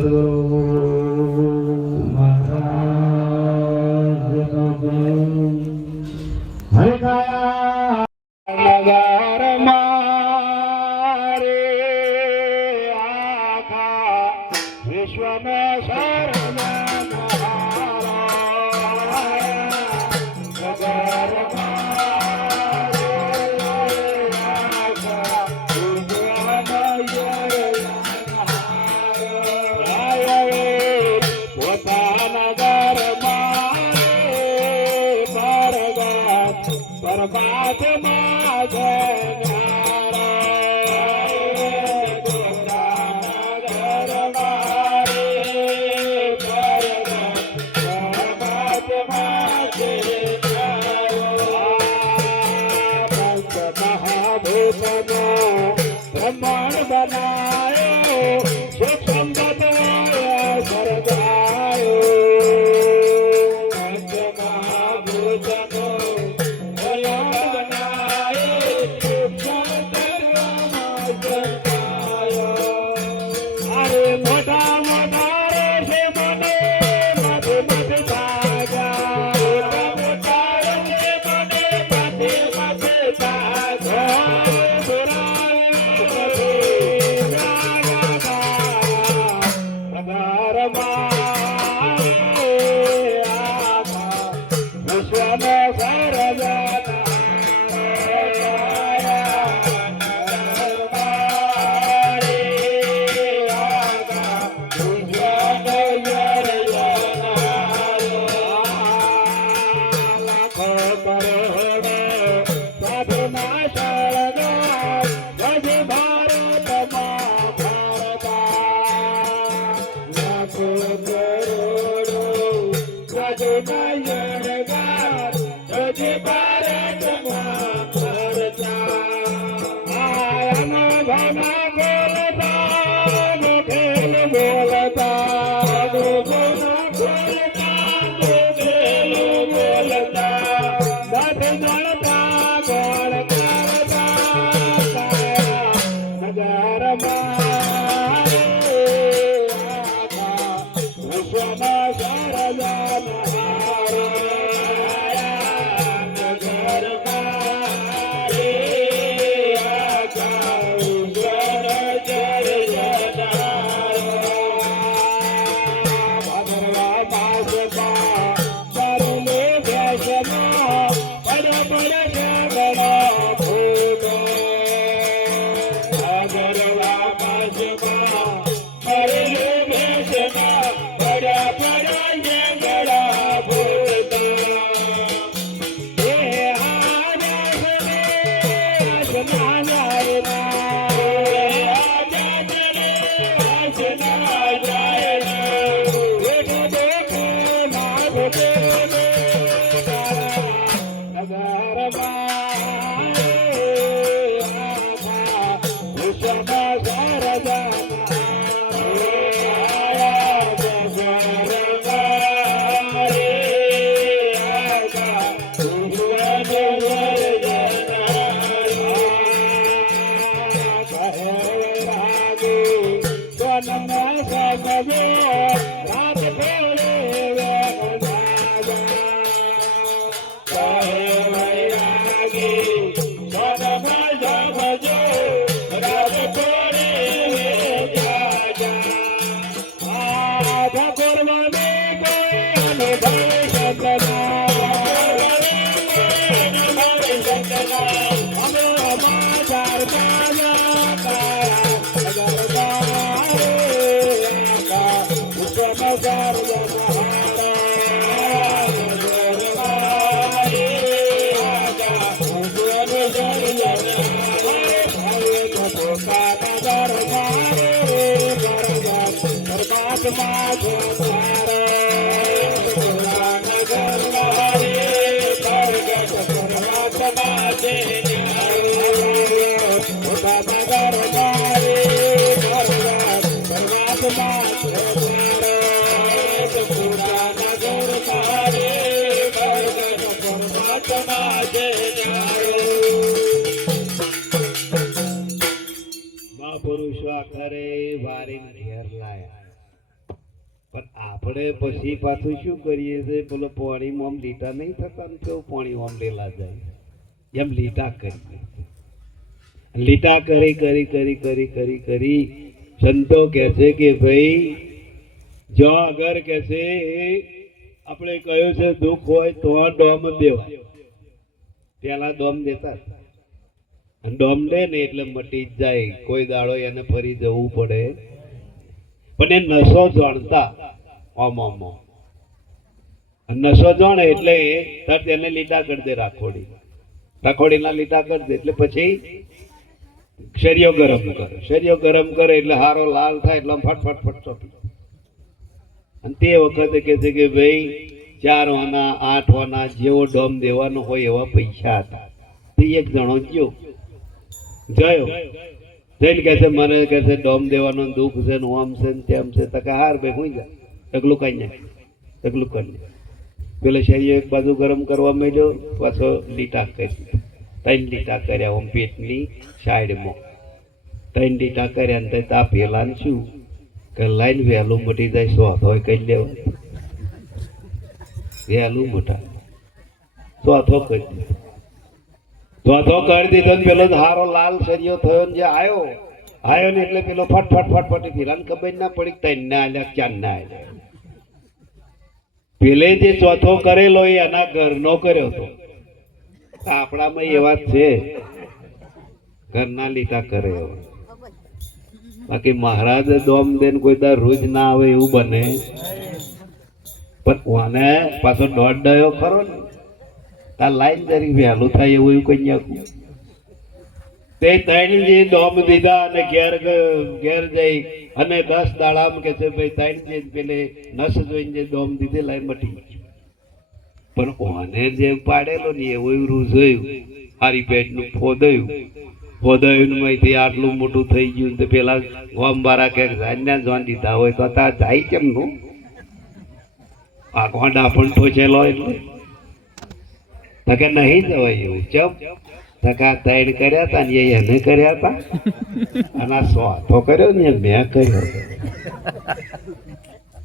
સદગુરુ મહારાજ હરે કાયા નગર મારે આખા વિશ્વનો બ્રહ્માંડ બનાયો સુખ સંગત સ્વર્ગાયો પંચમહાભૂતનો બ્રહ્માંડ બનાયો સુખ સંગત અરે મોટા મોટા રે મને મધ મધ ભાગા મોટા રે મને મધ મધ ભાગા પુરુષો કરે વારી ઘેર લાયા પણ આપણે પછી પાછું શું કરીએ છે, પેલો પાણીમાં આમ લીટા નહીં થતા ને કેવું પાણી આમ લેલા જાય એમ લીટા કરીએ. લીટા કરી કરી કરી કરી કરી કરી સંતો કહે છે કે ભાઈ જો અગર કહે છે આપણે કહ્યું છે દુઃખ હોય તો ડોમ દેવાય. પેલા ડોમ દેતા ડોમ દે ને એટલે મટી જ જાય, કોઈ દાડો એને ફરી જવું પડે. પણ એ નશો જાણતા ઓમો નશો જાણે એટલે તરત એને લીટા કરી દે, રાખોડીના લીટા કરી દે એટલે પછી શરીયો ગરમ કરે, શરીયો ગરમ કરે એટલે હારો લાલ થાય એટલે ફટફટ ફટફટ. અને તે વખતે કે છે કે ભાઈ 4 આના 8 આના જેવો ડોમ દેવાનો હોય એવા પૈસા હતા. તે એક જણો ગયો જઈને કહે છે મને કહે છે ડોમ દેવાનો દુઃખ છે ને આમ છે ને તેમ છે. તો કે હાર ભાઈ હું જા ઢગલું કાઢી નાખ, ઢગલું કરી નાખ. પેલો શરીર એક બાજુ ગરમ કરવા માંડ્યો, પાછો લીટા કરી 3 લીટા કર્યા આમ પેટની સાઈડમાં. 3 લીટા કર્યા ને આ પેલાને શું કે લાઈન વહેલું મટી જાય, સ્વાથ હોય કહી લેવા વહેલું મટા ચોથો કરી દીધો. ચોથો કરી દીધો ને પેલો હારો લાલ સરિયો થયો ને જે આવ્યો ને એટલે પેલો ફટફટ ફટફટ પેલાને ખબર ના પડી 3 ના આલ્યા 4 ના આલ્યા. પેલે જે ચોથો કરેલો એ એના ઘરનો કર્યો હતો. આપણામાં એવા જ છે, ઘરના લીટા કરે. બાકી મહારાજ દોમ દેન કોઈ દર રોજ ના આવે એવું બને. પણ કોને પાછો દોઢ ડયો ખરો ને તાર લાઈન જરી વહેલું થાય એવું કઈ નાખું. તે 3 જે દોમ દીધા અને ઘેર જઈ અને 10 દાડામાં કે છે ભાઈ 3 જે પેલે નસ જોઈને જે દોમ દીધી લાઈ મટી ગઈ. પણ કોને જે પાડેલો ને એવું રૂઝયું, હારી પેટનું ફોદયું માંથી આટલું મોટું થઈ ગયું. તો પેલા ગોમબારા કે જાન્યા જોન દીધા હોય તો તા જાય કેમનું આ ગોંડા પણ ઠોચેલો એટલે તકે નહીં જવાય એવું. ચપ તકા 3 કર્યા હતા ને એને કર્યા હતા અને આ સ્વાથો કર્યો ને મેં કર્યો.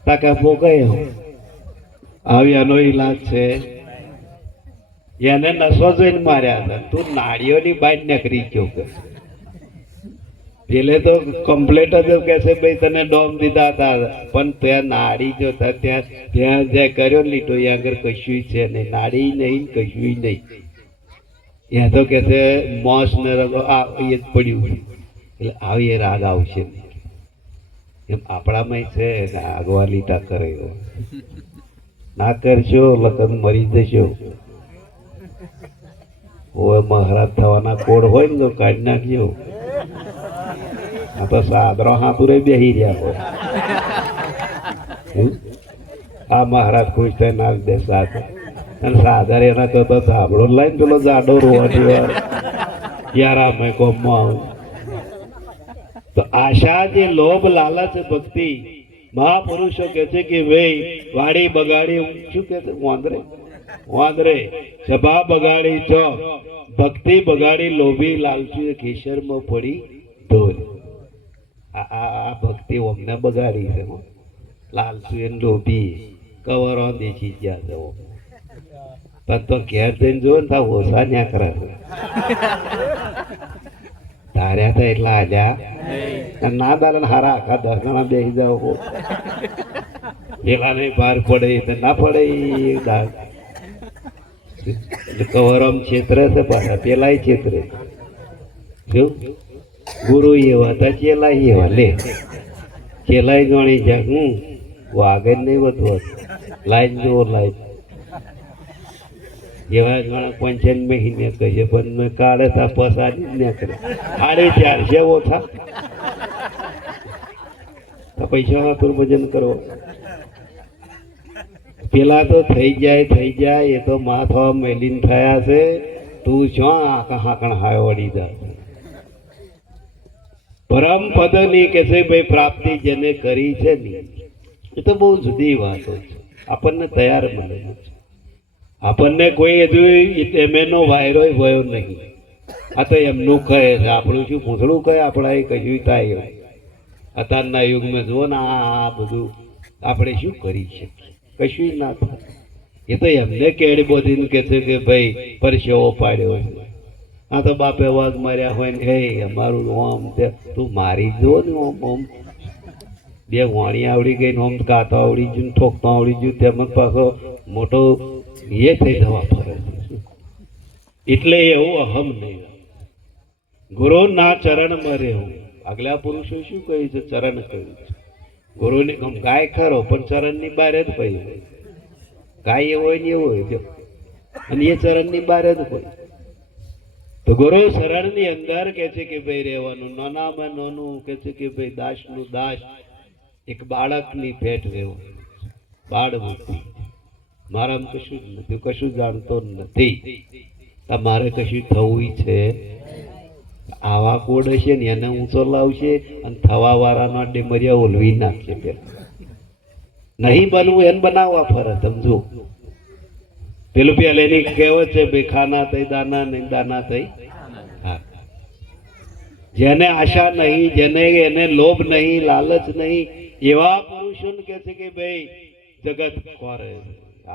તકા ભોગયો આવી આનો ઈલાજ છે. એને નસો જોઈને માર્યા હતા. તું નાળીઓની બાદ નકરી ગયો કે પેલે તો કમ્પ્લેટ જ કે છે ભાઈ તને ડોમ દીધા હતા, પણ ત્યાં નાડી જો ત્યાં જે કર્યો લીટો એ આગળ કશું છે નહીં, નાડી નહીં કશું નહીં. ત્યાં તો કે છે મોસ ને રગો એ જ પડ્યું એટલે આવી એ રાગ આવશે એમ આપણામાં છે. આગવા લીટા કરે ના કરશો લગન મરી જશો. ઓય મહારાજ થવાના કોડ હોય ને તો કાઢી નાખજો. આ તો સાદરો હાથુરે બેહી રહ્યા હોય. આ મહારાજ ખુશ થાય નાખ દે સાથે અને સાદર એના તો સાંભળો લાઈને પેલો જાડો રોવાથી યારા મેં કોમમાં આવું. તો આશા જે લોભ લાલચ ભક્તિ મહાપુરુષો કે છે કે ભાઈ વાડી બગાડી શું કે છે વાંદરે સભા બગાડી છો, ભક્તિ બગાડી લોભી લાલચી ખેસરમાં પડી ઢોલ. આ ભક્તિ અમને બગાડી છે. લાલચુ એને લોભી કવરો દેખી ગયા જવો પણ તો ઘેર જઈને જો ને તા ઓછા ન્યા કરે ધાર્યા હતા એટલા આજા ના દાલે હારા આખા 10 જણા બેસી જાવ પેલા ને બહાર પડે ના પડે કવરમ છેતરે છે પાછા પેલા છેતરે. ગુરુ એવા હતા ચેલા એવા લે ચેલાય ગણી જાય હું આગળ નહીં વધુ લાઈન જુઓ લાઈન એવા ઘણા 55 મહિને કહીએ પણ મેં કાઢે તા પસાડી જ નીકળે 450 ઓછા તો પૈસા વાતું ભજન કરો. પેલા તો થઈ જાય એ તો માથા મેલીન થયા છે. તું શું આખા હાકણ હાય વળી જાય. પરમ પદની કે છે ભાઈ પ્રાપ્તિ જેને કરી છે ને એ તો બહુ જુદી વાતો છે. આપણને તૈયાર મળે છે. આપણને કોઈ હજુ એમનો વાયરો ભયો નહીં. આ તો એમનું કહે છે. આપણું શું પૂછડું કહે આપણા એ કશું થાય. અત્યારના યુગમાં જુઓ ને આ બધું આપણે શું કરી શકીએ? કશું ના થાય. એ તો એમને કેડી બોધીને કે છે કે ભાઈ પરસેવો પાડ્યો છે. આ તો બાપે વાઘ માર્યા હોય ને હે અમારું ઓમ તું મારી જો ને ઓમ ઓમ બે વાણી આવડી ગઈ ને ઓમ ગાતો આવડી ગયું ઠોકતો આવડી ગયું તેમાં પાછો મોટો એ થઈ જવા ફરે છે. એટલે એવું અહમ નહીં. ગુરુના ચરણમાં રહેવું. આગલા પુરુષો શું કહ્યું છે? ચરણ કહ્યું છે. ગુરુને ગાય ખરો પણ ચરણની બહાર જ કહ્યું. ગાય એવો હોય ને એવો હોય અને એ ચરણની બહાર જ હોય. તો ગુરુ શરણની અંદર કે છે કે ભાઈ રહેવાનું. નાનામાં નાનું કે છે કે ભાઈ દાસનું દાસ, એક બાળકની ભેટ રહેવું. બાળ બુદ્ધિ. મારામાં કશું જ નથી, કશું જાણતો નથી. તમારે કશું થવું છે. આવા કોડ હશે ને એને ઊંચો લાવશે અને થવા વાળાનો ડેમરિયા ઓલવી નાખશે. પેલા નહીં બનવું એને બનાવવા ફરે. સમજો પેલું પેલા એની કહેવત છે ભાઈ ખાના થઈ દાના નહીં દાના થઈ. હા, જેને આશા નહીં, જેને એને લોભ નહીં, લાલચ નહીં, એવા પુરુષોને કે છે કે ભાઈ જગત ખોરે.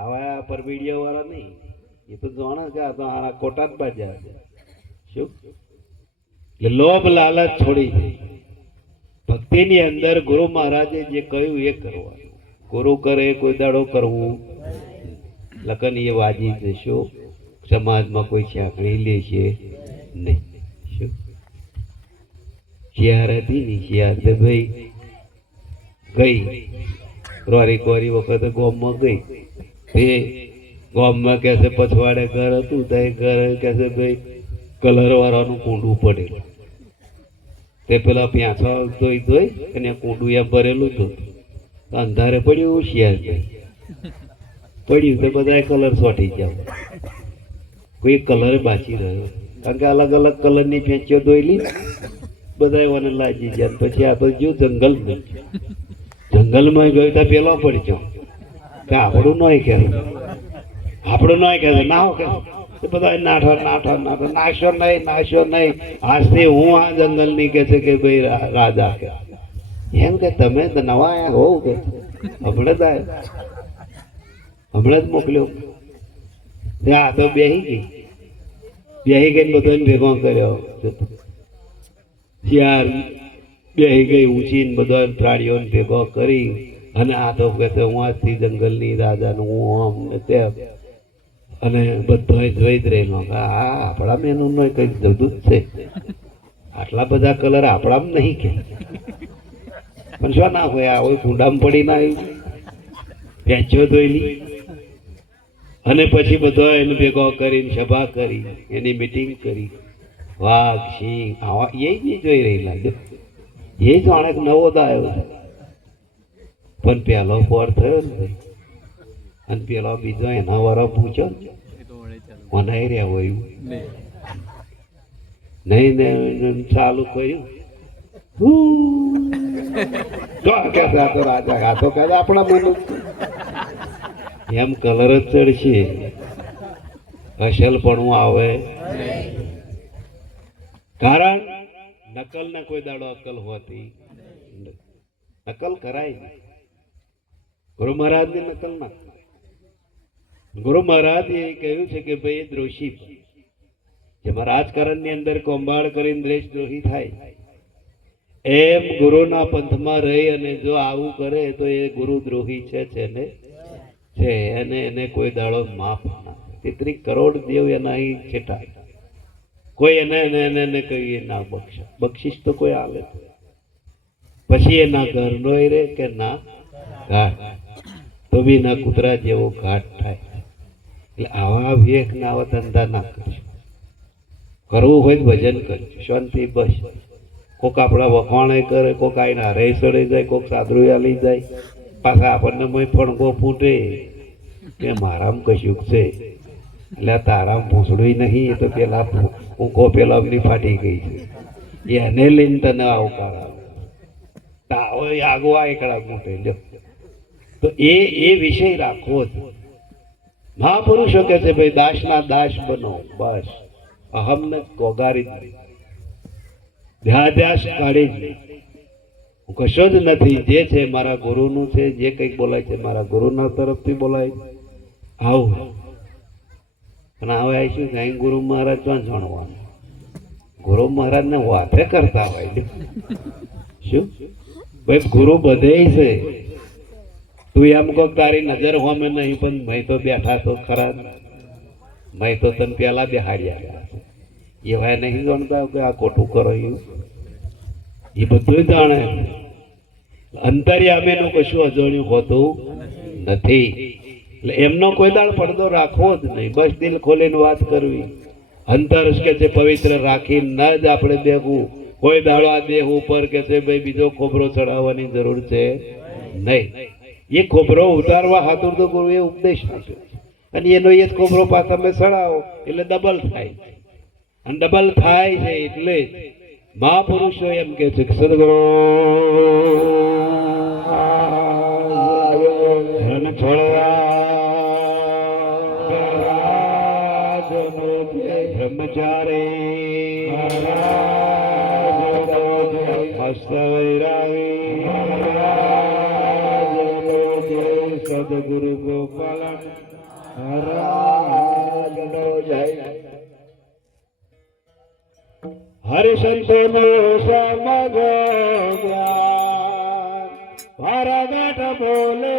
આવા પરબીડિયા વાળા નહીં. એ તો જાણે કે આ તો આના કોટા જ બાજા છે. શું એટલે લોભ લાલચ છોડી દે. ભક્તિની અંદર ગુરુ મહારાજે જે કહ્યું એ કરવાનું. ગુરુ કરે કોઈ દાડો કરવું. લખન એ વાજી જશો, સમાજમાં કોઈ ચાકણી લેશે નહીં. શું શિયાર હતી ને શિયાર તો ભાઈ ગઈ રોરી કોરી વખતે ગોમમાં ગઈ. તે ગોમમાં કે છે પછવાડે ઘર હતું તો એ ઘર કે છે ભાઈ કલર વાળાનું કુંડું પડેલું. તે પેલા પ્યાંછા ધોઈ ધોઈ અને કુંડું એમ ભરેલું હતું. અંધારે પડ્યું શિયાર પડ્યું તો બધા કલર સોટી જાવ. કોઈ કલર બાચી રહ્યો કારણ કે અલગ અલગ કલરની પેંચીઓ ધોઈલી બધા મને લાગી જાય. પછી આ તો જો જંગલ જંગલમાં ગયો તો પેલો પડજો કે આપણું નહીં કહેવું, આપણું નહીં કહેવું ના કે બધા નાઠો નાઠો નાઠો નાશો નહીં, નાશો નહીં. આજથી હું આ જંગલની કે છે કે ભાઈ રાજા કે એમ કે તમે નવા આયા હોવ કે હમણાં જ મોકલ્યો. ત્યાં તો બેહી ગઈ બધાને ભેગો કર્યો. શિયાર બેહી ગઈ ઊંચીને બધા પ્રાણીઓને ભેગો કરી અને આ તો કે હું આજથી જંગલની રાજાનું હું આમ ને તેમ અને બધો જોઈ જ રહેલો. હા આપણા મેનું નો કઈ જુદું જ છે. આટલા બધા કલર આપણામાં નહીં કે પણ શું ના હોય. આ કુંડામાં પડી ના આવી પેંચો ધોઈલી અને પછી બધો એને ભેગો કરીને સભા કરી, એની મીટિંગ કરી. વાઘ સિંહ આવા એ જોઈ રહેલા. એ જાણે નવો દાયો છે પણ પેલો પોર થયો ને અને પેલો બીજો એના વાળો પૂછ્યો મને રહ્યા હોય નહીં ને ચાલુ કર્યું. રાજા આ તો કાલે આપણા મન એમ કલર જ ચડશે, અસલ પણ આવે. કારણ નકલ ને કોઈ દાડો અકલ હોતી નકલ કરાય નહીં. ગુરુ મહારાજ ની નકલ ના. ગુરુ મહારાજ એ કહ્યું છે કે ભાઈ દ્રોષી જેમાં રાજકારણ ની અંદર કોંબાળ કરીને દેશદ્રોહી થાય એમ ગુરુના પંથમાં રહી અને જો આવું કરે તો એ ગુરુ દ્રોહી છે ને છે. અને એને કોઈ દાડો માફ ના. 33 કરોડ દેવ એના અહીં છેટા. કોઈ એને કહીએ ના બક્ષિસ તો કોઈ આલે પછી એના ઘરનો રે કે ના ઘાટ તો બી ના કૂતરા જેવો ઘાટ થાય. એટલે આવા વિવેક ના આવા ધંધા ના કરજો. કરવું હોય ભજન કરજો શાંતિ બસ. કોક આપણા વખાણે કરે, કોક આઈને હારે સડે જાય, કોક સાદરુયા લઈ જાય, પાછા આપણને ફણગો ફૂટે કે મારામાં કશું છે એટલે તારામ ભૂસડું નહીં. એ તો પેલા ઊંઘો પેલા ની ફાટી ગઈ છે એને લઈને તને આવકારા તાવો આગવા એકડા મોટે લ્યો. તો એ વિષય રાખવો જ. મહાપુરુષો કે છે ભાઈ દાસના દાસ બનો. બસ અહમને કોગારી ધ્યાસ કાઢી જ. કશો જ નથી. જે છે મારા ગુરુનું છે. જે કંઈક બોલાય છે મારા ગુરુના તરફથી બોલાય. આવું અને હવે આવીશું સાંઈ ગુરુ મહારાજ પણ જાણવાનું. ગુરુ મહારાજ ને વાતે કરતા હોય શું ભાઈ ગુરુ બધે છે. તું એમ કહો તારી નજર હોમે નહીં પણ મેં તો બેઠા તો ખરા. મેં તો તને પેલા બેહાડ્યા એવા નહીં જાણતા કે આ ખોટું કરો એવું. એ બધું જાણે. અંતર્યામીનું કશું અજાણ્યું હોતું નથી. એટલે એમનો કોઈ દાળ પડદો રાખવો જ નહીં. બસ દિલ ખોલીને વાત કરવી. અંતર કે છે પવિત્ર રાખીને જ આપણે બેગું. કોઈ દાડો આ દેહ ઉપર કે છે ભાઈ બીજો ખોબરો ચડાવવાની જરૂર છે નહીં. એ ખોબરો ઉતારવા હાથુર તો ગુરુએ ઉપદેશ આપ્યો અને એનો એ જ ખોબરો પાછા તમે ચડાવો એટલે ડબલ થાય છે. અને ડબલ થાય છે એટલે મહાપુરુષો એમ કે છે સદગુરુ બ્રહ્મચારી સદગુરુ ગોપાલ હરિશંતો નો સમગ ભારત બોલે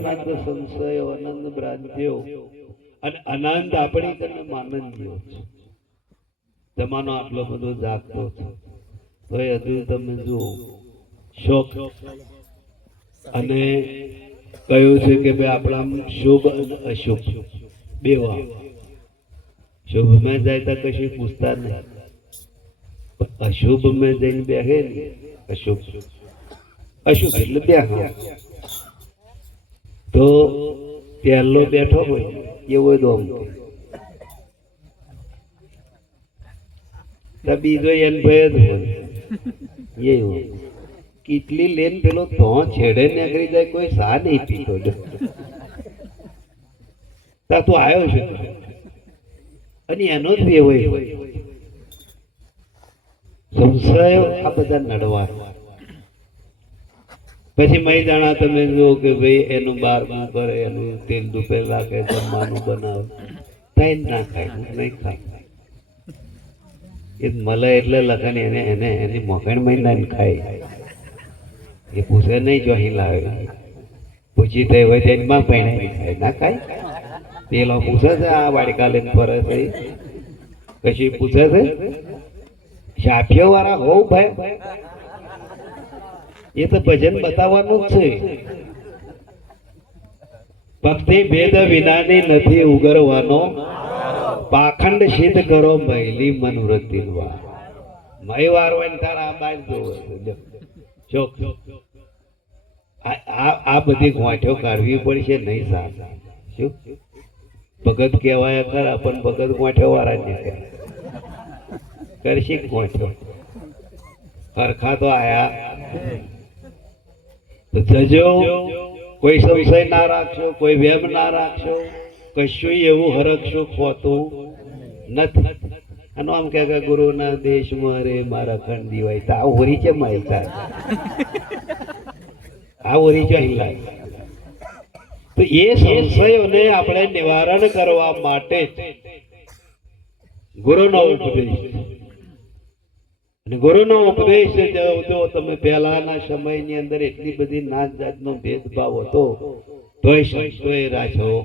અનંત સંશયો, અનંત ભ્રાંતિઓ અને અનંત આપણી તને માનંદીઓ છે. જમાનો આટલો બધો જાગતો છે તોય હજુ તમે જુઓ શોખ અને કહ્યું છે કે ભાઈ આપણા શુભ અને અશુભ બે વાર શુભ મેં જાય તો કશું પૂછતા નહીં, અશુભ મેં જઈને બેસે ને અશુભ અશુભ એટલે બેહા તો પહેલો બેઠો હોય એવો દોમ બીજો એન ભય જ હોય એવું કેટલી લેન પેલો તો છેડે નીકળી જાય કોઈ સા નહીં પીતો તું આવ્યો છે અને એનો જ વ્યવહાર હોય સંશયો આ બધા નડવા. પછી મહી દાણા તમે જુઓ કે ભાઈ એનું બારમું કરે, એનું તેલ દુપે રાખે, જમવાનું બનાવે, કઈ ના ખાય, નહીં ખાય. એ મળે એટલે લખન એને એને એની મોકણ મહિના ખાય. એ પૂછે નહીં જો અહીં લાવે, પૂછી થઈ હોય તેની માં પહેણાઈ ખાય ના ખાય. પેલો પૂછે છે આ વાડકા લઈને ફરે છે, પછી પૂછે છે સાફીઓ વાળા હોવ ભાઈ, એ તો ભજન બતાવવાનું જ છે. ભક્તિ ભેદ વિનાની નથી ઉગરવાનો, પાખંડ સિદ્ધ કરો મહિલી મન વૃત્તિ વાર. મય વારવાને તારા આ બાર જોવો આ બધી ગોઠો કાઢવી પડશે નહીં સાહેબ. શું ભગત કહેવાય ખરા પણ ભગત ગોઠો વાળા જ કરશે ગોઠો હરખા તો આયા. જજો કોઈ સંશય ના રાખશો, કોઈ વેમ ના રાખશો, કશું એવું હરખશો ખોતું નથી. અને આમ કે ગુરુના દેશમાં રે મારા ખંડ દીવાય તો આ હોરી છે માહિતા આ હોરી છે અહીં. તો એ સંશયોને આપણે નિવારણ કરવા માટે ગુરુનો ઉપદેશ, અને ગુરુનો ઉપદેશ જો તમે પહેલાના સમયની અંદર એટલી બધી નાત જાતનો ભેદભાવ હતો તોય સંતોએ રાખ્યો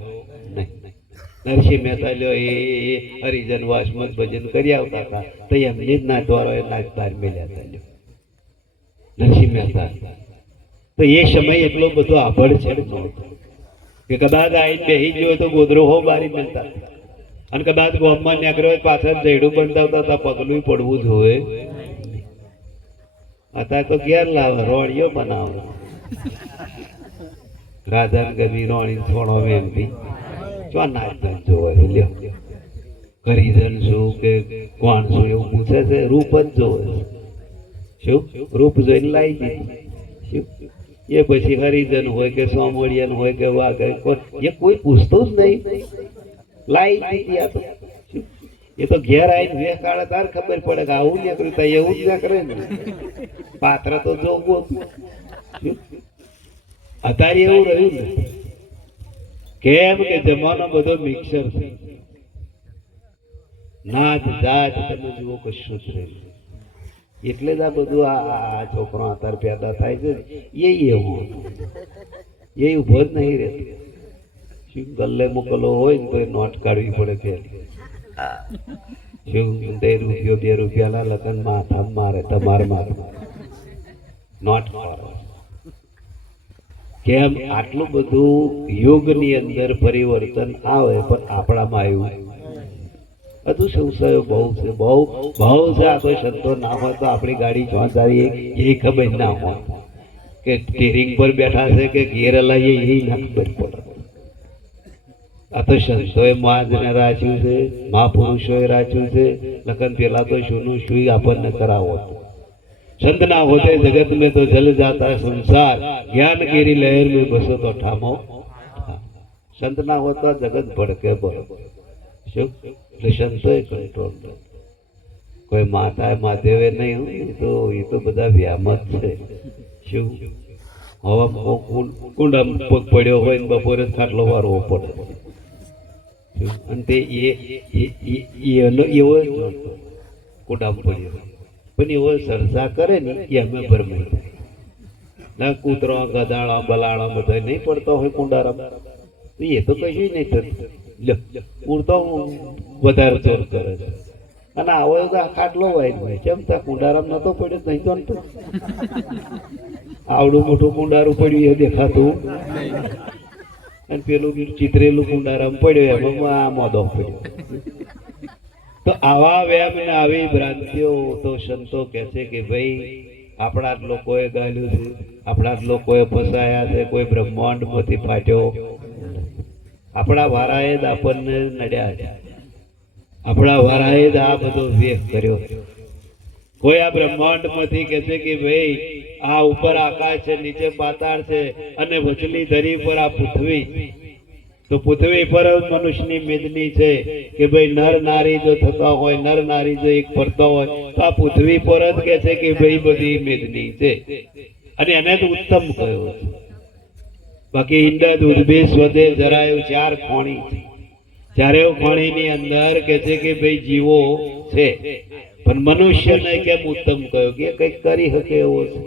નહીં. નરસિંહ મહેતા લ્યો એ હરિજન વાસમાં ભજન કરી આવતા હતા તો એમની જ નાચવાળો એ નાચ બહાર મેળ્યા હતા. લ્યો નરસિંહ મહેતા તો એ સમય એટલો બધો આભળ છે કે કદાચ આવીને બેસી ગયો તો ગોદરો હો બારી મેળતા, અને કદાચ ગોમમાં નીકળ્યો હોય પાછળ જયડું બંધાવતા હતા પગલું પડવું જોઈએ. અત્યારે તો ઘેર લાવે રોણીઓ બનાવે, રાધા ગમી રોણી થોડો વેમથી ચો નાચતા જોવે. લ્યો હરિજન શું કે કોણ શું એવું પૂછે છે, રૂપ જ જોવે. શું રૂપ જોઈને લાવી દીધું. શું એ પછી હરિજન હોય કે સોમવડિયન હોય કે વાઘ એ કોઈ પૂછતું જ નહીં. લાઈ દીધી આ તો. એ તો ઘેર આવીને બે કાળા તાર ખબર પડે કે આવું નીકળ્યું તા એવું જ ના કરે ને. પાત્ર તો જોવું અત્યારે એવું રહ્યું ને કેમ કે જમાનો બધો મિક્સર છે. નાત જાત તમે જુઓ કશું જ રહ્યું એટલે જ આ બધું આ છોકરો અત્યારે પેદા થાય છે એ એવું એ ઉભો જ નહીં રહેતો. શું ગલ્લે મોકલો હોય ને તો એ નોટ કાઢવી પડે પેલી. શું 2 રૂપિયાના લગન માથા મારે તમારે માથા નોટ મારો. કેમ આટલું બધું યુગની અંદર પરિવર્તન આવે પણ આપણામાં આવ્યું બધું સંશયો બહુ છે. બહુ છે. આ કોઈ સંતો ના હોય તો આપણી ગાડી ચોંચારી એ ખબર ના હોય કે સ્ટીરિંગ પર બેઠા છે કે ગેર હલાવીએ એ ના ખબર પડે. આ તો સંતોએ માજને રાખ્યું છે, મહાપુરુષોએ રાખ્યું છે. લખન પેલા તો શુંનું શું આપણને કરાવો. संत ना होते जगत में तो जल जाता है संसार, ज्ञान गिरी लहर में बसो तो ठामो. संत ना होता जगत भड़के बरोबर. શું સંતોએ કંટ્રોલ કોઈ માતા મહાદેવે નહીં હોય એ તો બધા વ્યામ જ છે. શું હવા કુંડા પગ પડ્યો હોય ને બપોરે ખાટલો વારવો પડે અને તે એવો કુંડામાં પડ્યો પણ એવો સરસા કરે ને એ અમે ભરમાઈ ના કૂતરો ગધાડા બલાડા બધા નહીં પડતો હોય કુંડારામાં એ તો કશું નહીં થતું. ઉડતો વધારે ચોર કરે છે અને આવો ખાટલો હોય કેમ ત્યાં કુંડારામ નતો પડ્યો નહીં તો આવડું મોટું કુંડારું પડ્યું એ દેખાતું અને પેલું ચિતરેલું કુંડારામ પડ્યો એમાં આ મોદો પડ્યો. તો આવા વ્યામ ને આવી ભ્રાંતિઓ તો સંતો કહે છે કે ભાઈ આપણા જ લોકોએ ગાલ્યું છે, આપણા જ લોકોએ ફસાયા છે. કોઈ બ્રહ્માંડ માંથી ફાટ્યો આપણા વારાએ જ આપણને નડ્યા છે. આપણા વારાએ જ આ બધો વેગ કર્યો. કોઈ આ બ્રહ્માંડ માંથી કહે છે કે ભાઈ આ ઉપર આકાશ છે, નીચે પાતાળ છે અને વચલી ધરી પર આ પૃથ્વી. તો પૃથ્વી પર મનુષ્યની મેદની છે કે ભાઈ નર નારી જો થતા હોય, નર નારી જો એક ફરતો હોય તો આ પૃથ્વી પર જ કે છે કે ભાઈ બધી મેદની છે અને એને જ ઉત્તમ કહ્યું છે. બાકી ઈંડા દૂધ બે સ્વદે જરાયું 4 ખોણી છે. 4 ખોણીની અંદર કે છે કે ભાઈ જીવો છે પણ મનુષ્યને કેમ ઉત્તમ કહ્યું કે કંઈક કરી શકે એવો છે,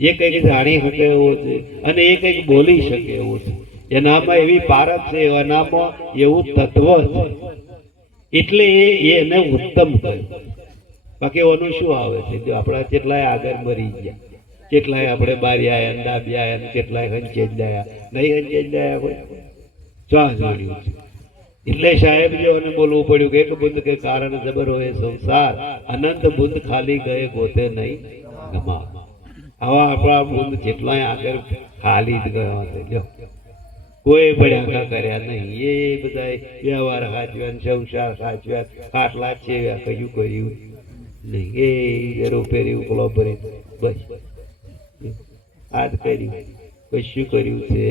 એ કંઈક જાણી શકે એવો છે અને એ કંઈક બોલી શકે એવો છે. એનામાં એવી પારખ છે, એનામાં એવું તત્વ છે એટલે એને ઉત્તમ કહ્યું. બાકી એનું શું આવે છે? જો આપણા કેટલાય આગળ મરી ગયા, કેટલાય આપણે બાર્યા ડાબ્યા, કેટલાય હંચેજ લાયા નહીં હંચેજ લાયા કોઈ ચા જોડ્યું છે. એટલે સાહેબ જેઓને બોલવું પડ્યું કે એક બુદ્ધ કે કારણ જબર હોય સંસાર, અનંત બુદ્ધ ખાલી ગયે ગોતે નહીં ગમા. આવા આપણા બુદ્ધ જેટલાય આગળ ખાલી જ ગયા છે. કોઈ બળ્યા કર્યા નહીં. એ બધા વ્યવહાર સાચવ્યા, સંસાર સાચવ્યા, ખાટલા છેવ્યા, કયું કર્યું નહીં. એ રૂપેરી ઉકલો ભરી બસ આજ કર્યું, કશું કર્યું છે.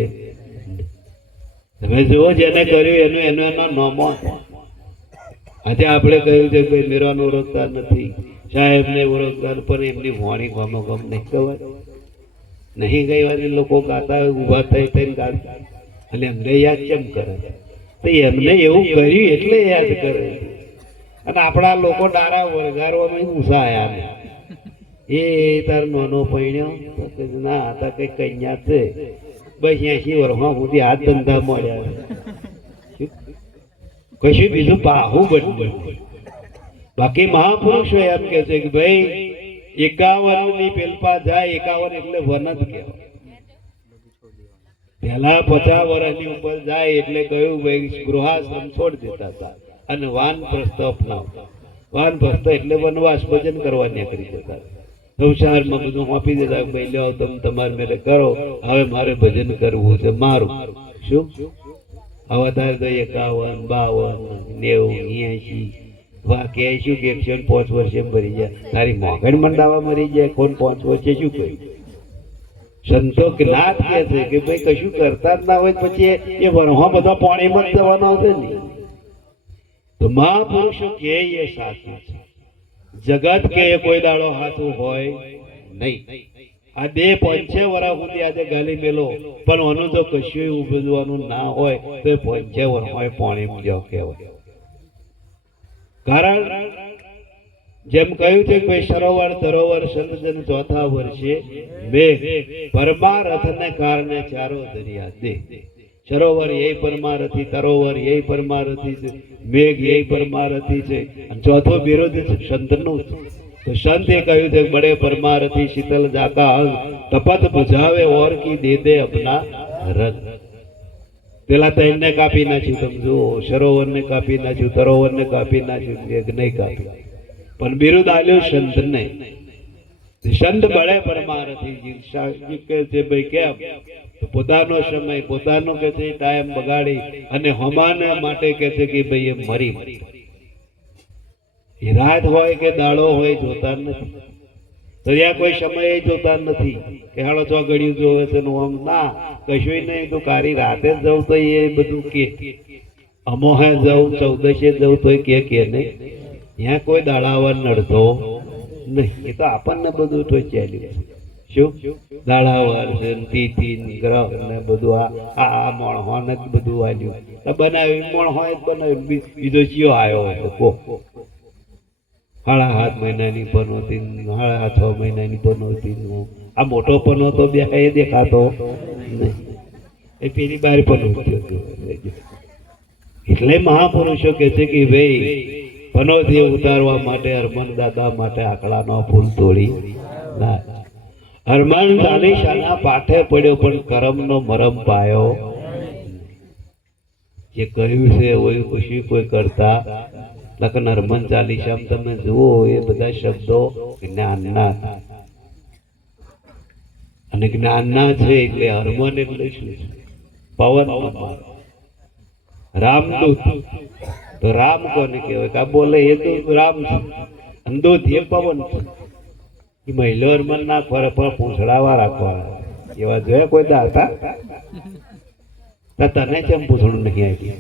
તમે જુઓ જેને કર્યું એનું એના નામો. આજે આપણે કહ્યું છે ભાઈ મેરાને ઓળખતા નથી, સાહેબને ઓળખતા પણ એમની વાણી ગમો ગમ નહીં કહેવાય. નહીં કહેવાની લોકો ગાતા ઉભા થઈ થઈને ગાતા અને એમને યાદ કેમ કરે? તો એમને એવું કર્યું એટલે યાદ કરે. અને આપણા લોકો ડારા વરગારવામાં ઉષાયા એ તાર નાનો પૈણ્યો ના હતા કઈ કન્યા છે બસ 80 વર્ષમાં સુધી હાથ ધંધા મળ્યા કશું બીજું પાહું બન્યું. બાકી મહાપુરુષો એમ કે છે કે ભાઈ 51 ની પેલપા જાય. 51 એટલે વન જ કહેવાય. પહેલા 50 વર્ષની ઉપર જાય એટલે કહ્યું ભાઈ ગૃહાશ્રમ છોડી દેતા હતા અને વાનપ્રસ્થ અપનાવતા. વાનપ્રસ્થ એટલે વનવાસ ભજન કરવા નીકળી જતા. સંસારમાં બધું આપી દેતા ભાઈ લ્યો તમે તમારે મેરે કરો, હવે મારે ભજન કરવું છે મારું. શું હવે તારે તો 51, 52, 90, 80 કહેશું કે 105 વર્ષે મરી જાય. તારી મોગણ મંડાવા મરી જાય કોણ 5 વર્ષે શું કહ્યું? સંતો જ્ઞાત કે છે કે ભાઈ કશું કરતા જ ના હોય પછી એ વરહો બધા પાણીમાં જ જવાનો હશે ને. તો મહાપુરુષો કે એ સાચું છે. જગત કે એ કોઈ દાડો હાથું હોય નહીં. આ બે 5 વર્ષ સુધી આજે ગાલી મેલો પણ ઓનું જો કશું ઉભજવાનું ના હોય તો 5 વર્ષ હોય પાણીમાં જાવ કહેવાય. કારણ જેમ કહ્યું છે કે સરોવર તરોવર સંતજન ચોથા વર્ષે મેઘ પરમારથને કારણે ચારો દરિયા દે. સરોવર એ પરમારથી, તરોવર એ પરમારથી છે, મેઘ એ પરમારથી છે અને ચોથો વિરોધ સંતનું. તો સંતે કહ્યું છે બડે પરમારથી શીતલ જાકા અંગ તપત બુઝાવે ઓર કી દે દે અપના રંગ. પેલા તો એને કાપી નાખ્યું, તમે જુઓ, સરોવરને કાપી નાખ્યું, તરોવરને કાપી નાખ્યું, મેઘ નહીં કાપી, પણ બિરુદ આલ્યું સંતને. સંત બળે પરમારથી કે છે ભાઈ કેમ પોતાનો સમય પોતાનો કે છે ટાઈમ બગાડી અને હમાને માટે કે છે કે ભાઈ એ મરી એ રાત હોય કે દાડો હોય જોતા નથી. તો ત્યાં કોઈ સમય જોતા નથી કે હાલો ચો ઘડિયું જોવે છે આમ ના કશું નહીં. તો કારી રાતે જ જવું તો એ બધું કે અમોહે જવું 14 જવું તો કે નહીં. ત્યાં કોઈ દાડાવાર નડતો નહીં. એ તો આપણને બધું તો ચાલ્યું શું દાડાવાર છે તિથિ ગ્રહ ને બધું આ મોણહોને જ બધું આલ્યું બનાવ્યું. મોણહો જ બનાવ્યું, બીજો ચિયો આવ્યો હોય તો કહો. 7.5 મહિનાની પનોતી, 6.5 મહિનાની પનોતી. આ મોટો પનો તો બે એ દેખાતો નહીં, એ પેલી બાર પનોતી હતી. એટલે મહાપુરુષો કે છે કે ભાઈ પનોતી ઉતારવા માટે હરમન દાદા માટે આકડાનો ફૂલ તોડી ના. હરમન ચાલીસાના પાઠે પડ્યો પણ કરમનો મરમ પાયો. જે કહ્યું છે એવું કશું કોઈ કરતા લખન. હરમન ચાલીસામાં તમે જુઓ એ બધા શબ્દો જ્ઞાનના અને જ્ઞાનના છે. એટલે હરમન એટલે શું? પવન. રામદૂત. તો રામ કોને કહેવાય? કા બોલે એ તો રામ છે, અંદૂત એ પવન છે. એ મહિલો હરમન ના ફરે પર પૂંછડાવા રાખવા એવા જોયા કોઈ દાતા? તને કેમ પૂછડું નહીં આવી?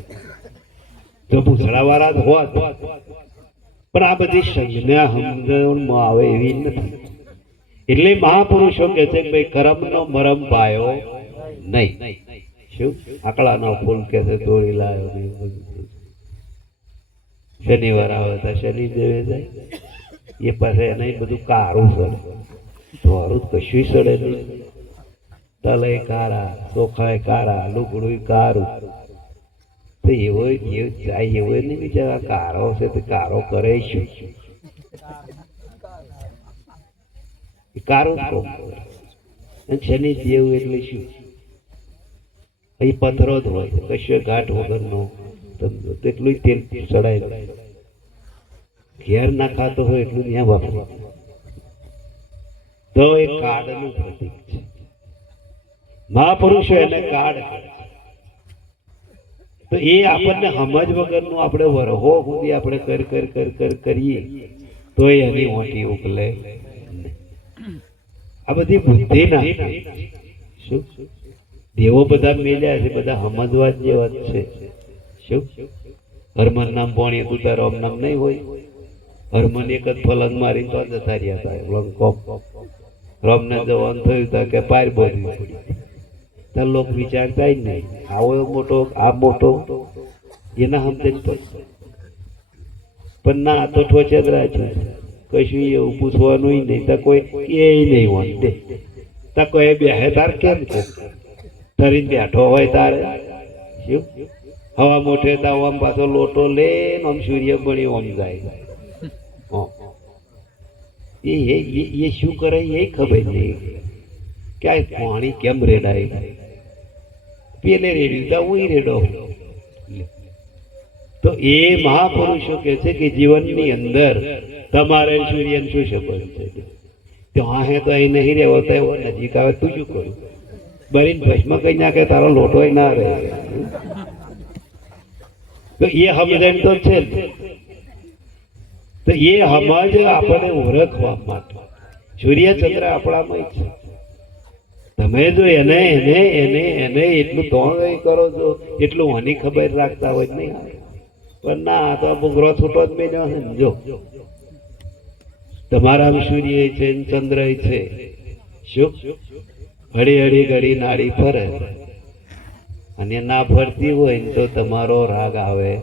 જો પૂછડા વાળા હોત પણ આ બધી સંજ્ઞા સમજણમાં આવે એવી નથી. એટલે મહાપુરુષો કે છે કે ભાઈ કરમનો મરમ પાયો નહીં. શું આકડાનો ફૂલ કે છે તોડી લાવ્યો. શનિવાર આવે તો શનિ દેવે જાય એ પાસે એને બધું કારું સડે. ધોરું કશું સડે નહીં. તલે કારા, ચોખાય કારા, લુગડું કારું. તો એવો જાય એવો નહીં બિચારા કારો છે તો કારો કરે શું? કારો શનિ દેવ એટલે શું? અહીં પથરો જ હોય, કશું ઘાટ વગરનો તેટલું તેલ ચડાય. ઘેર ના ખાતો હોય એટલું ત્યાં વાપરો તો એ કાળનું પ્રતીક છે. મહાપુરુષો એને કાળ તો એ આપણને સમજ વગરનું આપણે વરહો સુધી આપણે કરીએ તો એની મોટી ઉકલે. આ બધી બુદ્ધિ ના શું દેવો બધા મેલ્યા છે, બધા સમજવા જેવા છે. શું હરમન નામ પોણી તું રોમ નામ નહીં હોય? હરમન એક જ ફલંગ મારી તો જતા રહ્યા હતા. રોમને જવાનું થયું હતા કે પાર બોલી તો લોકો વિચારતા જ નહીં આવો મોટો આ મોટો એના સમજે પણ ના તો ઠોચેદરા છે. કશું એવું પૂછવાનું નહીં. તો કોઈ એ નહીં હોય દે તો કોઈ બેહે તાર કેમ છે તરી બેઠો હોય તારે શું હવા મોટે તો આમ પાછો લોટો લે આમ સૂર્ય બની આમ જાય. એ શું કરે એ ખબર નહીં. ક્યાંય પાણી કેમ રેડાય? પેલે રેડ્યું તો હું રેડો. તો એ મહાપુરુષો કે છે કે જીવનની અંદર તમારે સૂર્ય શું સંબંધ છે? તો હા હે તો અહીં નહીં રહેવો તો એવો નજીક આવે તું શું કરું? બરીને ભસ્મ કઈ નાખે તારો લોટો ના રહે. તો એ સમજણ તો છે. તો એ સમજ આપણે ઓળખવા માટે સૂર્ય ચંદ્ર આપણામાં છે. તમે જો એને એને એને એને એટલું તો કરો છો, એટલું આની ખબર રાખતા હોય નહીં આવે. પણ ના, આ તો ભૂગરો છૂટો જ મેં સમજો. તમારા સૂર્ય છે, ચંદ્ર છે, શું હળી હળી ઘડી નાડી ફરે, અને ના ફરતી હોય ને તો તમારો રાગ આવે,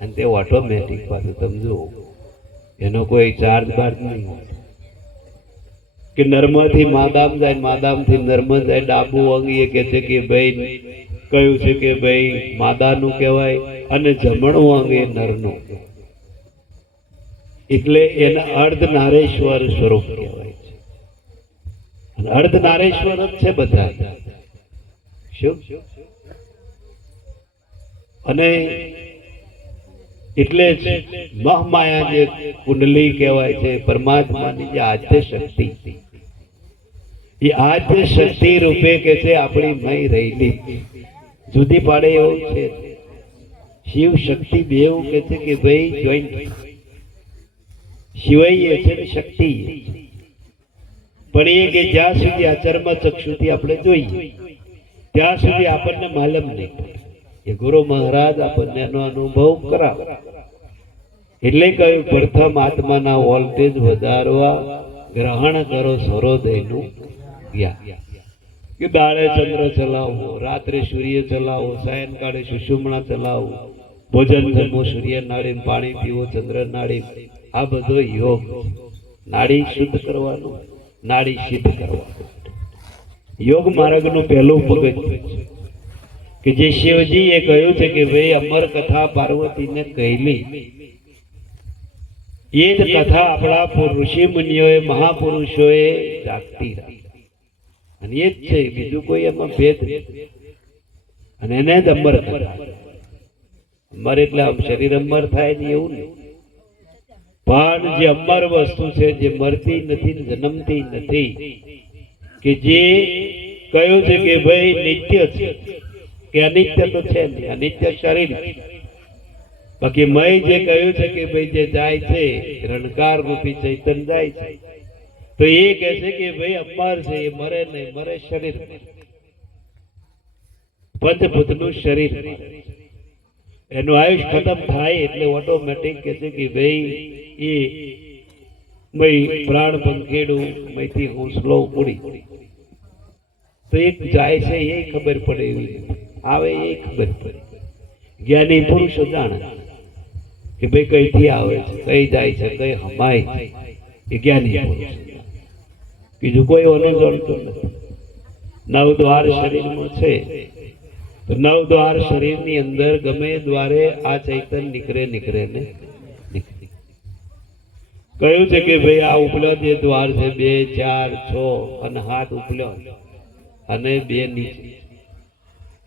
અને તે ઓટોમેટિક પાછું સમજો, એનો કોઈ ચાર્જ બાર્જ નહીં હોય. કે નર્મથી માદામ જાય, માદામ થી નર્મ જાય, ડાબુ અંગ એ કે છે કે ભાઈ કયું છે કે ભાઈ માદાનું કહેવાય, અને જમણું અંગ એ નરનું, એટલે એને અર્ધ નારેશ્વર સ્વરૂપ કહેવાય છે. અને અર્ધ નારેશ્વર જ છે બધા, શું? અને એટલે જ મહામાયા જે કુંડલી કહેવાય છે, પરમાત્માની જે આદ્ય શક્તિ, એ આદ્ય શક્તિ રૂપે કે છે આપણી મય રહેલી, જુદી પાડે એવું છે. શિવ શક્તિ બેવ કે છે કે ભાઈ જોઈન્ટ, શિવાય છે ને શક્તિ, પણ એ કે જ્યાં સુધી આ ચર્મ ચક્ષુથી આપણે જોઈએ ત્યાં સુધી આપણને માલમ નહીં. એ ગુરુ મહારાજ આપણને એનો અનુભવ કરાવે. એટલે કહ્યું પ્રથમ આત્માના વોલ્ટેજ વધારવા ગ્રહણ કરો સૂર્યોદયનું જ્ઞાન. કે દાડે ચંદ્ર ચલાવવો, રાત્રે સૂર્ય ચલાવવો, સાયંકાળે સુષુમ્ના ચલાવવો, ભોજન જમવો સૂર્ય નાડી, પાણી પીવો ચંદ્ર નાડી. આ બધો યોગ, નાડી શુદ્ધ કરવાનું, નાડી સિદ્ધ કરવાનું. યોગ માર્ગનું પહેલું પગથિયું છે કે જે શિવજીએ કહ્યું છે કે ભાઈ અમર કથા પાર્વતીને કહેલી, એ જ કથા આપણા ઋષિ મુનિઓએ મહાપુરુષોએ જાગતી રાખી, અને એ જ છે, બીજું કોઈ એમાં ભેદ નથી. અને એને જ અમર કથા. અમર એટલે આમ શરીર અમર થાય ને એવું નહીં, પણ જે અમર વસ્તુ છે, જે મરતી નથી, જન્મતી નથી, કે જે કહ્યું છે કે ભાઈ નિત્ય છે, કે અનિત્ય તો છે નહીં, અનિત્ય શરીર. બાકી મય જે કહ્યું છે કે ભાઈ જે જાય છે, રણકાર રૂપી ચૈતન્ય જાય છે, તો એ કહે છે કે ભાઈ અમર છે, એ મરે નહીં, મરે શરીર, પંચભૂતનું શરીર. એનું આયુષ ખતમ થાય એટલે ઓટોમેટિક કહે છે કે ભાઈ એ મય પ્રાણ પંખેડું, મયથી હોંસલો ઉડી. તો એક જાય છે એ ખબર પડે એવી આવે, એ ખબર પડે. જ્ઞાની પુરુષો જાણે કે ભાઈ કઈથી આવે છે, કઈ જાય છે, કઈ હમાય છે, એ જ્ઞાની પુરુષ. બીજું કોઈ ઓને ગણતું નથી. 9 દ્વાર શરીરમાં છે, તો 9 દ્વાર શરીરની અંદર ગમે દ્વારે આ ચૈતન્ય નીકળે ને નીકળે. કહ્યું છે કે ભાઈ આ ઉપલો જે દ્વાર છે 2, 4, 6 અને હાથ ઉપલો અને 2 નીચે,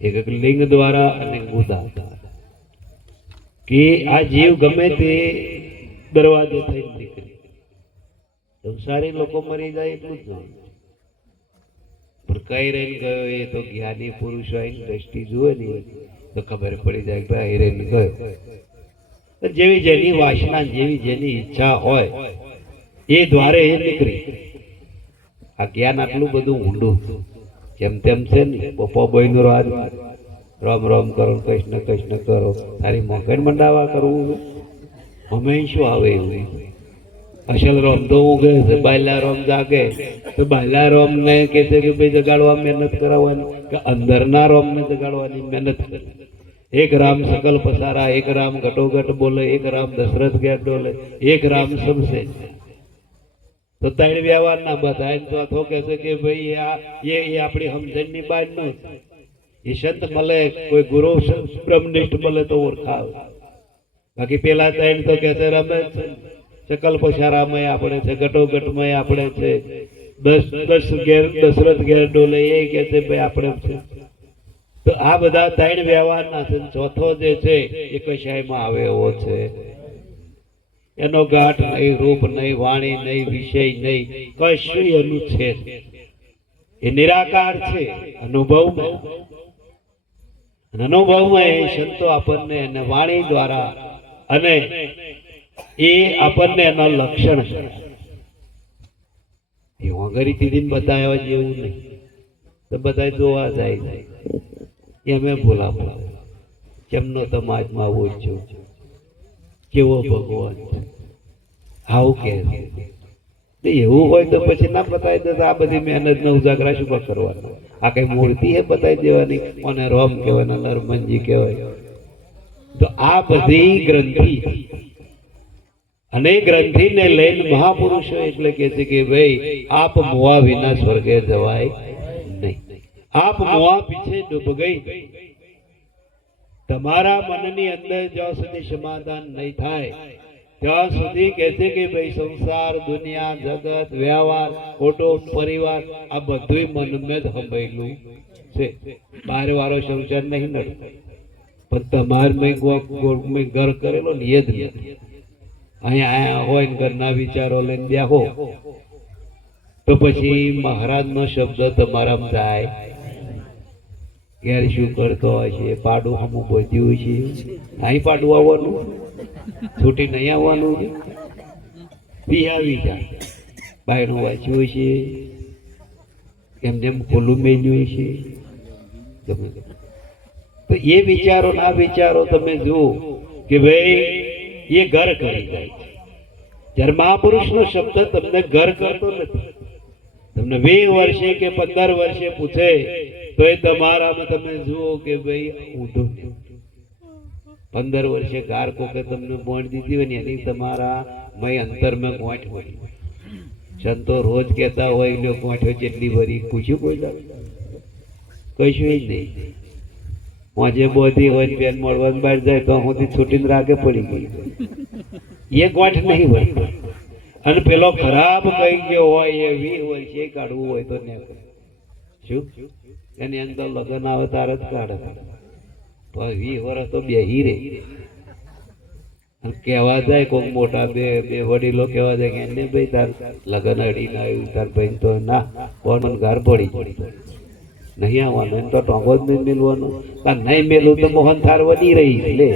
એક લિંગ દ્વારા અને ગુદા, કે આ જીવ ગમે તે દરવાજો થઈ નીકળે. સંસારી લોકો મરી જાય એટલું જ નહીં, પણ કઈ રહીને ગયો એ તો જ્ઞાની પુરુષ હોય, દ્રષ્ટિ જુએ ને તો ખબર પડી જાય કે ભાઈ રહીને ગયો. જેવી જેની વાસના, જેવી જેની ઈચ્છા હોય એ દ્વારે એ નીકળી. આ જ્ઞાન આટલું બધું ઊંડું જેમ તેમ છે ને. પપ્પા બોય નું રાજ, રામ રામ કરો, કૃષ્ણ કૃષ્ણ કરો, તારી મોકણ મંડાવા કરવું, અમે શું આવે એવું. અસલ રોમ તો ઉગે છે, બાયલા રોમ જાગે તો બાયલા રોમ ને કે છે કે ભાઈ જગાડવા મહેનત કરાવવાની, કે અંદરના રોમ ને જગાડવાની મહેનત કરે. એક રામ સકલ પસારા, એક રામ ઘટોઘટ બોલે, એક રામ દશરથ ઘેર ડોલે, એક રામ સમસે. તો 3 વ્યવહાર ના બધાય ચોથો કે છે કે ભાઈ આ એ આપણી સમજણ ની બાદ નો, એ સંત મળે, કોઈ ગુરુ બ્રહ્મનિષ્ઠ મળે તો ઓળખાવે. બાકી પેલા 3 તો કે છે રમે છે, સકલ પસારામાં આપણે છે, ઘટોઘટમાં આપણે છે, દશરથ ઘેર ડોલે એ કે છે ભાઈ આપણે છે. તો આ બધા 3 વ્યવહારના છે. ચોથો જે છે એ કશાયમાં આવે એવો છે. એનો ગાંઠ નહીં, રૂપ નહીં, વાણી નહીં, વિષય નહીં, કશું એનું છે. એ નિરાકાર છે. અનુભવમાં, અનુભવમાં એ સંતો આપણને એને વાણી દ્વારા અને એ આપણને એના લક્ષણ છે. એ વગરીથી બતાવ્યા જેવું નહીં, તો બધા જોવા જાય એમે બોલાવો કેમનો સમાજમાં આવો છો, કેવો ભગવાન છે, આવું કે એવું હોય તો પછી ના બતાવી દે. આ બધી મહેનત ને ઉજાગરા શું કરવાના? આ કઈ મૂર્તિ હે બતાવી દેવાની? કોને રોમ કહેવાય, નરમનજી કહેવાય? તો આ બધી ગ્રંથિ, અને ગ્રંથિને લઈને મહાપુરુષો એટલે કે છે કે ભાઈ આપ મોવા વિના સ્વર્ગે જવાય નહીં. આપ મોવા પીછે ડૂબ ગઈ, તમારા મનની અંદર જ્યાં સુધી સમાધાન નહીં થાય ત્યાં સુધી કહે છે કે ભાઈ સંસાર, દુનિયા, જગત, વ્યવહાર, કુટુંબ, પરિવાર આ બધું મનમાં જ સંભળેલું છે. બાર વાળો સંસાર નહીં નડતો, પણ તમારે મેં ઘર કરેલો ને એ જ નથી. અહીંયા હોય ને ઘરના વિચારો લઈને બેહો તો પછી મહારાજ નો શબ્દ તમારામાં જાય. ઘેર શું કરતો હશે, પાડું હમું બધ્યું છે, અહીં પાડું આવવાનું, છૂટી નહીં આવવાનું છે, આવી જાય. બાયણું વાંચ્યું છે, એમ જેમ ખોલું મેલ્યું છે. તો એ વિચારો ના વિચારો તમે જુઓ કે ભાઈ એ ઘર કરી જાય છે. જ્યારે મહાપુરુષ નો શબ્દ તમને ઘર કરતો નથી. તમને 20 વર્ષે કે 15 વર્ષે પૂછે તો એ તમારામાં તમે જુઓ કે ભાઈ ઊંધું 15 વર્ષે ગાર કોકે તમને બોંડ દીધી હોય ને એની તમારા મય અંતર મેં ગોઠ હોય. સંતો રોજ કહેતા હોય લો ગોઠો જેટલી ભરી, પૂછ્યું કોઈ કશું જ નહીં. મોજે બોધી હોય બેન મળવાનું બહાર જાય તો હું છૂટીને રાગે પડી ગઈ, એ ગોઠ નહીં ભરતો. અને પેલો ખરાબ કઈ ગયો હોય એ 20 વર્ષે કાઢવું હોય તો ને શું એની અંદર લગ્ન આવે તાર જ કાઢે, પણ 20 વર્ષ તો બેહી રે. કહેવા જાય કોઈક મોટા બે વડીલો કહેવા જાય કે એને ભાઈ તાર લગ્ન અડીને આવ્યું, તાર ભાઈ તો ના મને ઘર પડી નહીં આવવાનું, એમ તો ટોંગો જ નહીં મેલવાનું. નહીં મેલું તો મોહન થાર વધી રહી લે.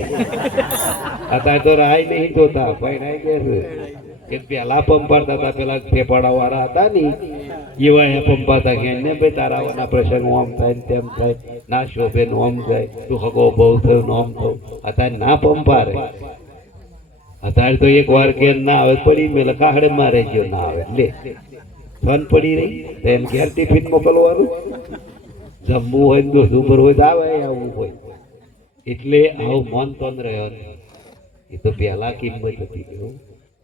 અત્યારે તો રાય નહીં જોતા ભાઈ કે કે પેલા પંપાડતા હતા, પેલા ફેફાડા વાળા હતા ને એવા પંપાતા કે ને ભાઈ તારાવાના પ્રસંગ ઓમ થાય ને તેમ થાય, ના શોભે ઓમ થાય, તું હગો બહુ થયો ને ઓમ થયું. અત્યારે ના પંપારે. અત્યારે તો એક વાર કે ના આવે પડી મેલે કાહડે મારે ગયો ના આવે લે ફન પડી રહી. તો એમ ઘેર ટિફિન મોકલવાનું, જમવું હોય ને દૂધ ઉપર હોય તો આવે, આવવું હોય. એટલે આવું મન તો રહ્યો ને એ તો પહેલા કિંમત હતી.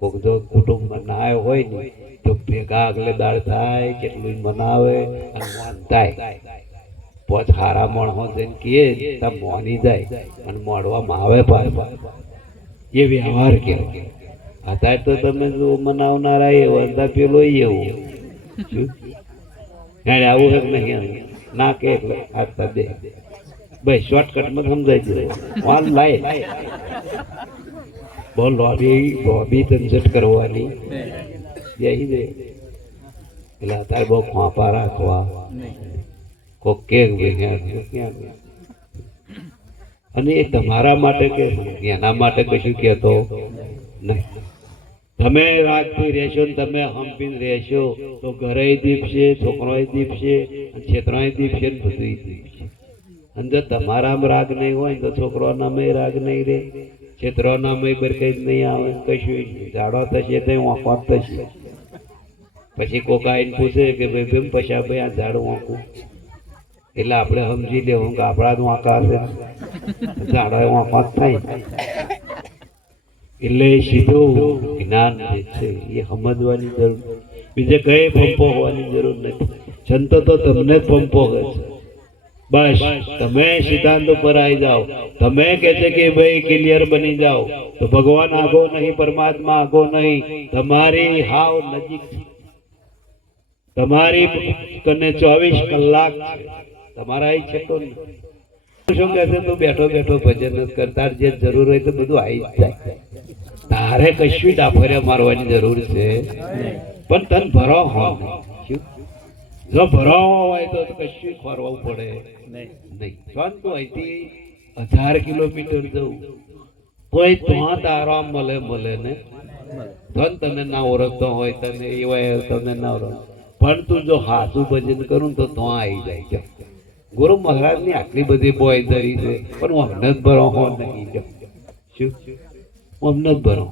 કોઈક જો કુટુંબમાં ના આવ્યો હોય ને તો ભેગા આગલે દાળ થાય, કેટલું મનાવે અને મન થાય. પોચ હારા મણો જઈને કહે તો મોની જાય અને મોડવામાં આવે પાછા. એ વ્યવહાર કહેવાય. અત્યારે તો તમે જો મનાવનારા એ વરદા પેલો એવું શું આવું હે નહીં ના કે એટલે આગતા દે ભાઈ શોર્ટકટમાં સમજાય છે. વાલ લાય બહુ લોબી ઝંઝટ કરવાની યહી દે. એટલે અત્યારે બહુ ખોપા રાખવા કોક કે અને એ તમારા માટે કે એના માટે કશું કહેતો નહીં. તમે રાજથી રહેશો ને તમે હંપીને રહેશો તો ઘરે દીપશે, છોકરોય દીપશે, ક્ષેત્રોય દીપશે ને બધું દીપશે. અને જો તમારામાં રાગ નહીં હોય તો છોકરોનામાં રાગ નહીં રહે, ક્ષેત્રોનામાં કઈ નહીં આવે, કશું ઝાડો થશે તો વાંકો થશે. પછી કોક આવીને પૂછે કે ભાઈ કેમ પછા ભાઈ આ ઝાડ વાંકું, એટલે આપણે સમજી લેવું કે આપણા વાંકા હશે, ઝાડો વાંકો થાય. એટલે સીધું જ્ઞાન જે છે એ સમજવાની જરૂર, બીજે કઈ પંપો હોવાની જરૂર નથી. સંતો તો તમને જ પંપો કહે છે. બસ તમે સિદ્ધાંત ઉપર આવી જાઓ, તમે કહે છે કે ભાઈ ક્લિયર બની જાઓ તો ભગવાન આગો નહીં, પરમાત્મા આગો નહીં, તમારી હાવ નજીક છે. તમારી કને 24 કલાક છે, તમારા અહીં છે તો શું કહે છે તું બેઠો બેઠો ભજન જ કરતા, જે જરૂર હોય તો બધું આવી જ જાય. તારે કશું ડાફર્યા મારવાની જરૂર છે, પણ તને ભરો હોય શું જો ભરો હોય તો કશું ખોરવું પડે નહીં. શાંત અહીંથી 1000 કિલોમીટર જવું કોઈ તો આરામ મળે ને તો તને ના ઓળખતો હોય, તને એવા તને ના ઓળખ પણ તું જો હાસું ભજન કરું ને તો આવી જાય છે. ગુરુ મહારાજની આટલી બધી બોયધરી છે પણ હું અમને જ ભરો હો નહીં. શું હું અમને જ ભરો.